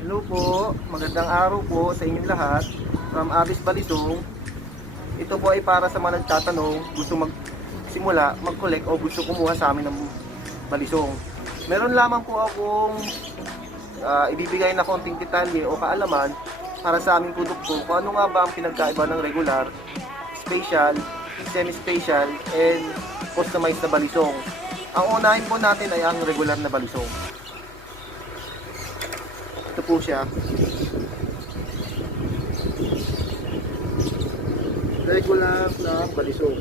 Hello po, magandang araw po sa inyong lahat. From Abis Balisong. Ito po ay para sa mga nagtatanong, gusto magsimula, mag-collect o gusto kumuha sa amin ng balisong. Meron lamang po akong ibibigay na konting detalye o kaalaman para sa aming produkto kung ano nga ba ang pinagkaiba ng regular, special, semi-special, and customized na balisong. Ang unahin po natin ay ang regular na balisong. Ito po siya. Regular na balisong.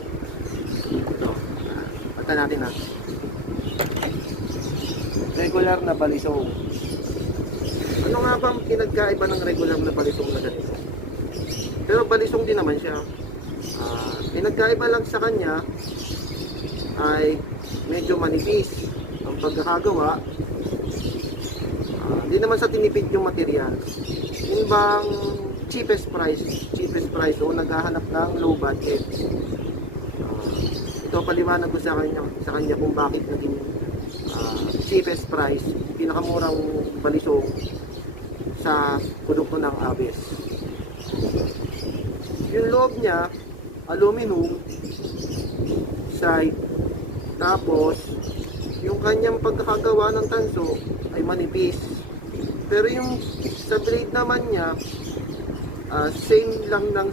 Ito. Pata natin ha. Regular na balisong. Ano nga ba ang pinagkaiba ng regular na balisong na ganito? Pero balisong din naman siya. Pinagkaiba lang sa kanya ay medyo manipis ang pagkakagawa. Hindi naman sa tinipid yung material. Yun bang cheapest price o naghahanap ng low budget. Ito paliwanag ko sa kanya kung bakit naging cheapest price, pinakamurang balisong sa produkto ng Abis. Yung loob niya, aluminum side, tapos yung kanyang pagkakagawa ng tanso ay manipis. Pero yung sa blade naman niya, same lang ng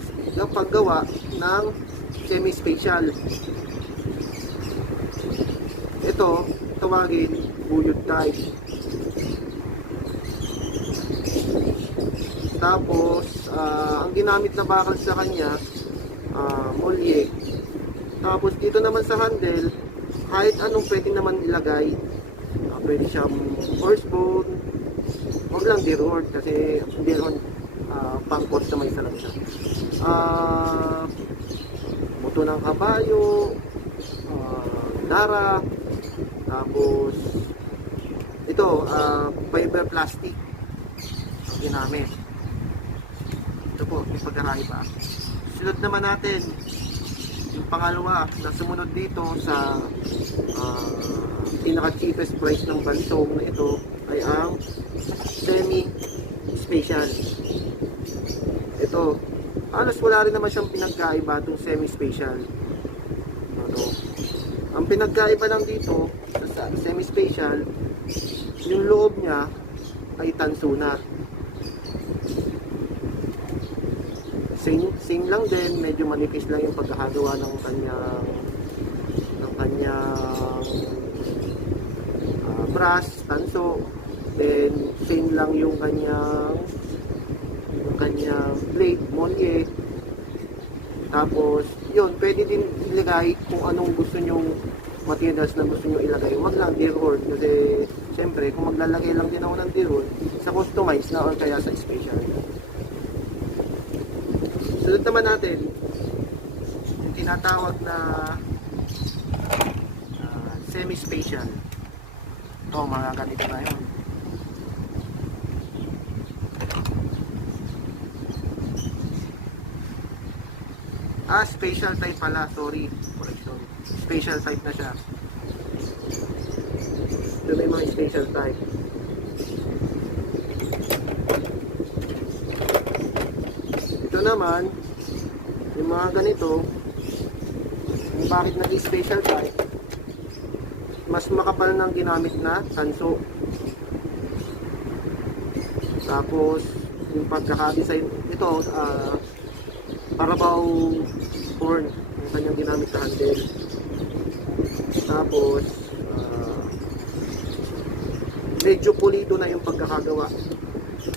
paggawa ng semi-special. Ito, tawagin buyod type. Tapos, ang ginamit na bakal sa kanya, molye. Tapos dito naman sa handle, kahit anong pwede naman ilagay. Pwede siyang horse bone, huwag lang deerhorn kasi deerhorn pang customize na lang siya. Buto ng kabayo, dara, tapos ito, fiber plastic ang ginamit. Ito po, yung pagkakaiba. Sunod naman natin yung pangalawa na sumunod dito sa pinaka cheapest price ng balisong na ito ay ang semi-special. Ito, halos wala rin naman siyang pinagkaiba itong semi-special. Ang pinagkaiba lang dito sa semi-special, yung loob niya ay tanso na. Same lang din, medyo manipis lang yung pagkakagawa ng kanyang brass, tanso. Then same lang yung kanyang blade, molye. Tapos yun, pwede din ilagay kung anong gusto nyong materials na gusto nyo ilagay. Huwag lang deerhorn kasi syempre kung maglalagay lang din ako ng deerhorn sa customized na or kaya sa special. Sunod naman natin yung tinatawag na semi-special. Ito, mga ganito na yun. Special type pala, sorry. Correction. Special type na siya. Ito may mga special type. Ito naman, yung mga ganito, kung bakit naging special type, mas makapal ng ginamit na tanso. Tapos, yung pagkakadesign, ito, Carabao horn yung kanyang ginamit na handle. Tapos medyo pulido na yung pagkakagawa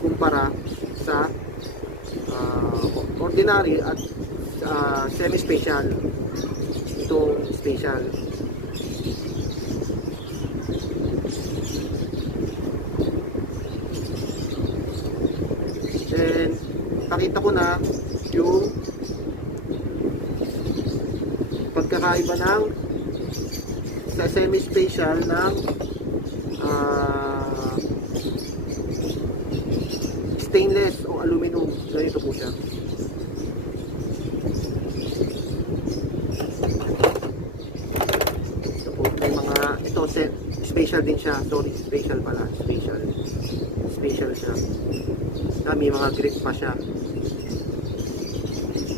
kumpara sa ordinary at semi-special. Itong special. Then nakita ko na yung pagkakaiba ng sa semi-special ng stainless o aluminum. Ganito po siya. Ito po, may mga ito special din siya. Sorry, special pala, special. special siya. May mga grip pa siya.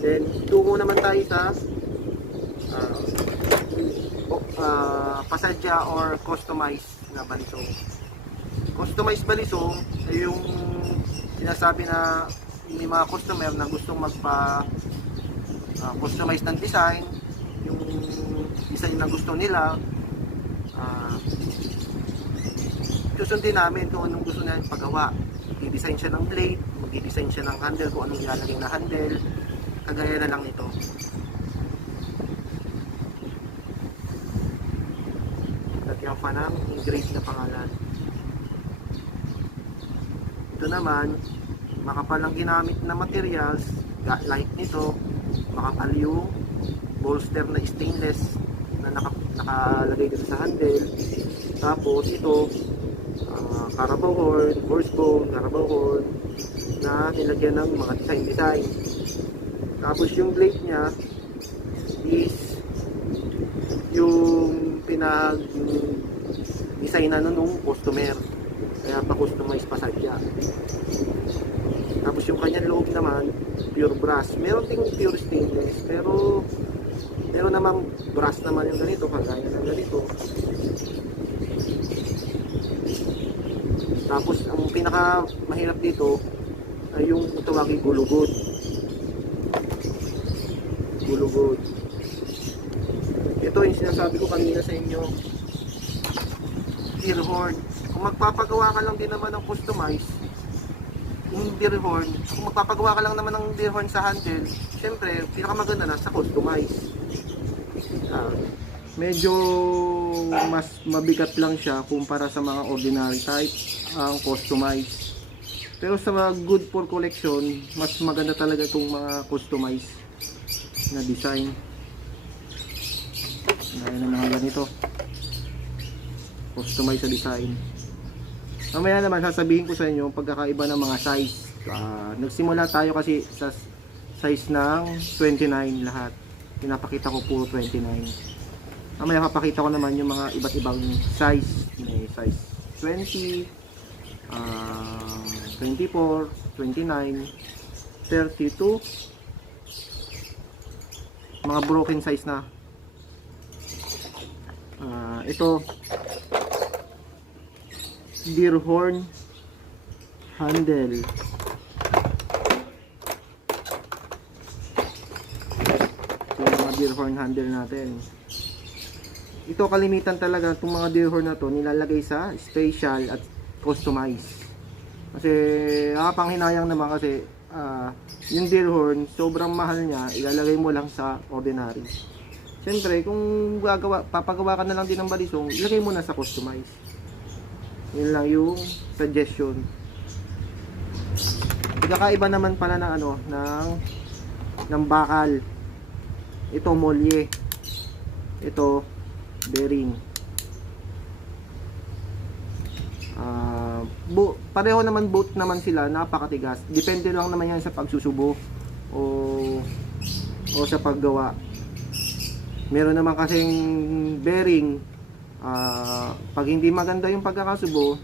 Then, tungo naman tayo sa pasadya or customized na balisong. Customized balisong ay yung sinasabi na may mga customer na gustong magpa-customize ng design, yung design na gusto nila. Susundin namin kung anong gusto nila paggawa. Mag-design siya ng blade, mag-design siya ng handle, kung anong ilalagay na handle, kagaya na lang ito. Lagyan pa ng engrave na pangalan. Ito naman, makapal ang ginamit na materials, like nito, makapal yung bolster na stainless na nakalagay dito sa handle. Tapos ito, Carabao horn, horse bone, Carabao horn na nilagyan ng mga design. Tapos yung blade niya is yung pinag-design na nung customer, kaya pa-customize pa sadya. Tapos yung kanyang loob naman pure brass, meron ding pure stainless, pero naman brass naman yung ganito, kagaya ng ganito. Tapos ang pinaka mahirap dito ay yung tawagin gulugod. Ito yung sinasabi ko kanina sa inyo, deer horn. Kung magpapagawa ka lang din naman ng customize yung deer horn, kung magpapagawa ka lang naman ng deer horn sa handle, syempre pinakamaganda na sa customize. Medyo mas mabigat lang siya kumpara sa mga ordinary type ang customize. Pero sa mga good for collection, mas maganda talaga itong mga customize na design. Gaya ng mga ganito, customize sa design. Mamaya naman sasabihin ko sa inyo ang pagkakaiba ng mga size. Nagsimula tayo kasi sa size ng 29 lahat. Pinapakita ko puro 29. Mamaya papakita ko naman yung mga iba't ibang size. May size 20, 24, 29, 32, mga broken size na. Ito deer horn handle. Ito yung mga deer horn handle natin. Ito kalimitan talaga itong mga deer horn na to nilalagay sa special at customize. Kasi nakapanghinayang naman kasi yung deer horn sobrang mahal niya, ilalagay mo lang sa ordinary. Siyempre kung papagawa ka na lang din ng balisong, ilagay mo na sa customize. Yun lang yung suggestion. Kakaiba naman pala ng ng bakal. Ito molye. Ito bearing. Pareho naman both naman sila, napakatigas. Depende lang naman yan sa pagsusubo o sa paggawa. Meron naman kasing bearing, pag hindi maganda yung pagkakasubo,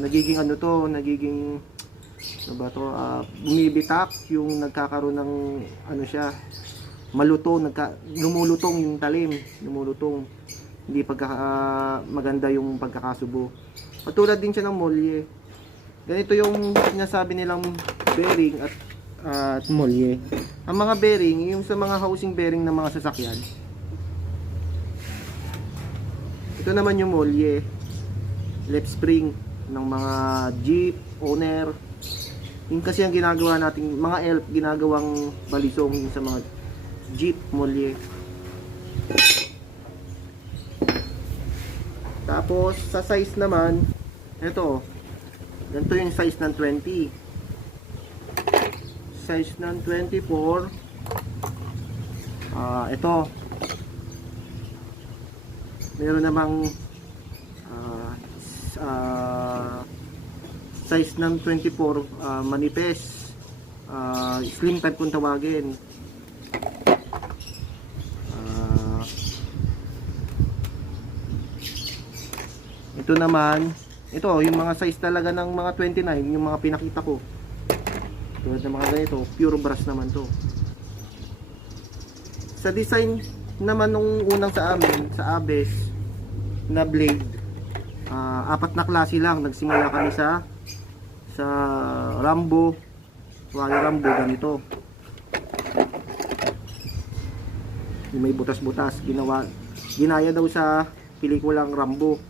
nagiging bumibitak, yung nagkakaroon ng lumulutong yung talim, hindi maganda yung pagkakasubo. Patulad din siya ng molye. Ganito yung sinasabi nilang bearing at molye. Ang mga bearing, yung sa mga housing bearing ng mga sasakyan. Ito naman yung molye, left spring ng mga jeep owner. Yung kasi ang ginagawa natin, mga elf ginagawang balisong yung sa mga jeep molye. Tapos sa size naman, ito, ganito yung size ng 20, size ng 24. Ito meron namang size ng 24, manipes, slim type kung tawagin. Ito naman Ito, yung mga size talaga ng mga 29, yung mga pinakita ko. Tulad ng mga ganito, pure brass naman to. Sa design naman nung unang sa amin, sa Abes na blade, apat na klase lang. Nagsimula kami sa Rambo, Wally Rambo, ganito. Yung may butas-butas, ginaya daw sa pelikulang Rambo.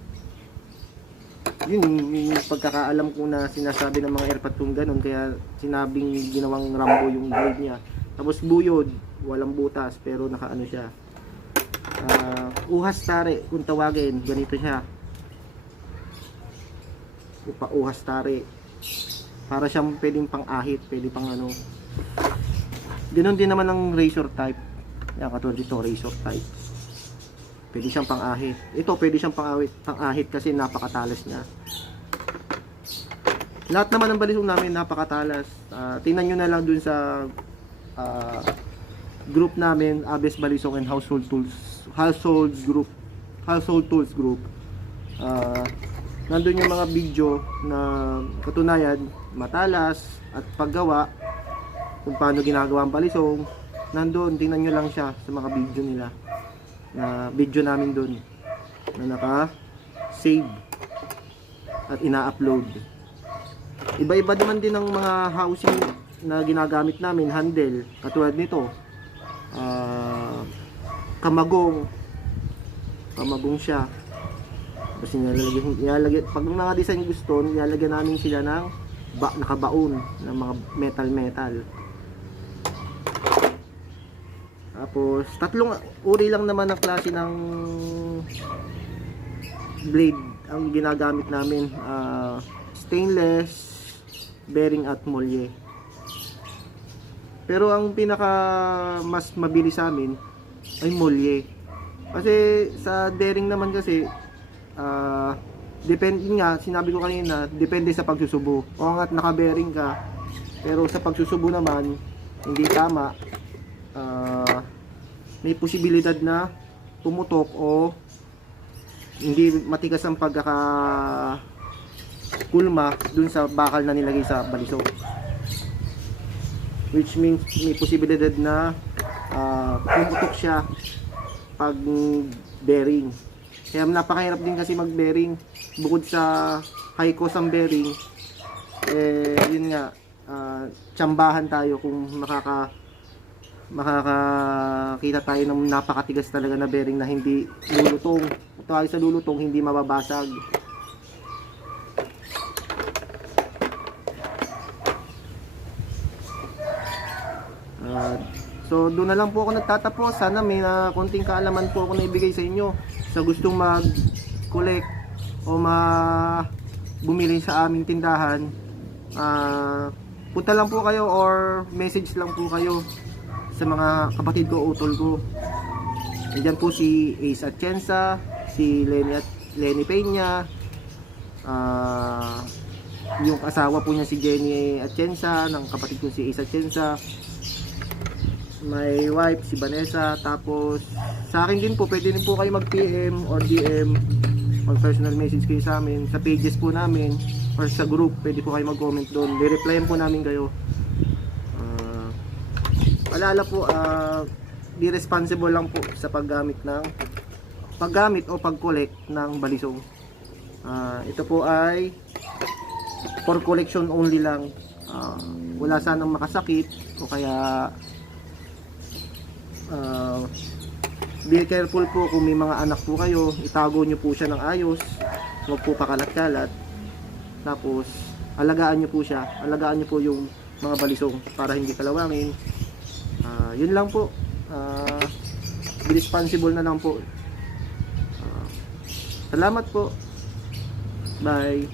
Yun yung pagkakaalam ko na sinasabi ng mga airpat kung ganun, kaya sinabing ginawang Rambo yung blade niya. Tapos buyod, walang butas pero nakaano siya, uhas tare kung tawagin, ganito siya, uhas tare, para siyang pwedeng pang ahit, pwede pang ano. Ganun din naman ang razor type. Yan, katulad dito, razor type, pwede siyang pang ahit. Ito pwede siyang pang ahit kasi napakatalas niya. Lahat naman ng balisong namin napakatalas. Tingnan nyo na lang dun sa group namin, Abes Balisong and Household Tools Group. Nandun yung mga video na katunayan, matalas at paggawa, kung paano ginagawa ang balisong. Nandun, tingnan nyo lang siya sa mga video nila, na video namin dun na naka-save at ina-upload. Iba-iba naman din ang mga housing na ginagamit namin, handle, katulad nito, kamagong siya. Tapos nilalagyan, pag mga design gusto, nilalagyan namin sila ng nakabaon ng mga metal. Tapos tatlong uri lang naman ng klase ng blade ang ginagamit namin, stainless, bearing at molye. Pero ang pinaka mas mabilis sa amin ay molye. Kasi sa bearing naman kasi, depende nga, sinabi ko kanina, depende sa pagsusubo. O nga't naka-bearing ka, pero sa pagsusubo naman, hindi tama, may posibilidad na pumutok o hindi matigas ang pagkakakulma dun sa bakal na nilagay sa balisong. Which means may posibilidad na pumutok siya pag bearing. Kaya napakahirap din kasi mag bearing. Bukod sa high cost ang bearing, yun nga, tsambahan tayo kung makakakita tayo ng napakatigas talaga na bearing na hindi lulutong. Ito ay sa lulutong, hindi mababasag. So doon na lang po ako nagtatapos. Sana may konting kaalaman po ako na ibigay sa inyo sa gustong mag-collect o bumili sa aming tindahan. Punta lang po kayo or message lang po kayo sa mga kapatid ko, utol ko. Nandiyan po si Ace Atienza, si Lenny Peña, yung asawa po niya si Jenny Atienza, ng kapatid ko si Ace Atienza, my wife si Vanessa. Tapos sa akin din po, pwede din po kayo mag-PM or DM, mag personal message kayo sa amin sa pages po namin or sa group. Pwede po kayo mag-comment doon, i-replyan po namin kayo. Alala po, be responsible lang po sa paggamit o pag-collect ng balisong. Ito po ay for collection only lang. Wala sanang makasakit o kaya be careful po kung may mga anak po kayo, itago nyo po siya ng ayos, huwag po pakalat-kalat. Tapos alagaan nyo po siya, alagaan nyo po yung mga balisong para hindi kalawangin. Yun lang po, be responsible na lang po. Salamat po, bye.